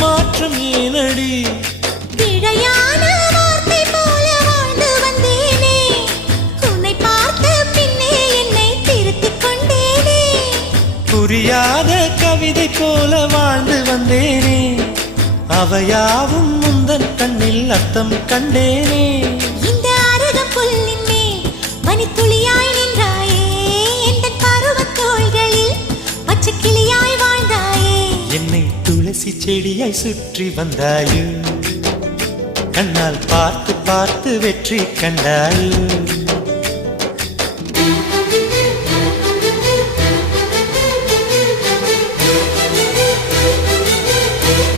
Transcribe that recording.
மாற்றம் ஏனடி பிழையான வார்த்தை போல வாழ்ந்து வந்தேனே உன்னை பார்த்த பின்னே என்னை திருத்திக் கொண்டேனே புரியாத கவிதை போல வாழ்ந்து வந்தேனே அவையாவும் முந்தன் கண்ணில் அர்த்தம் கண்டேனே இந்த அருகம் புல்லின் மேல் பனித்துளியாய் நின்றாயே எந்த பருவத் தோள்களில் பச்சை கிளியாய் வாழ்ந்தாயே என்னை துளசி செடியாய் சுற்றி வந்தாயோ கண்ணால் பார்த்து பார்த்து வெற்றி கண்டாயோ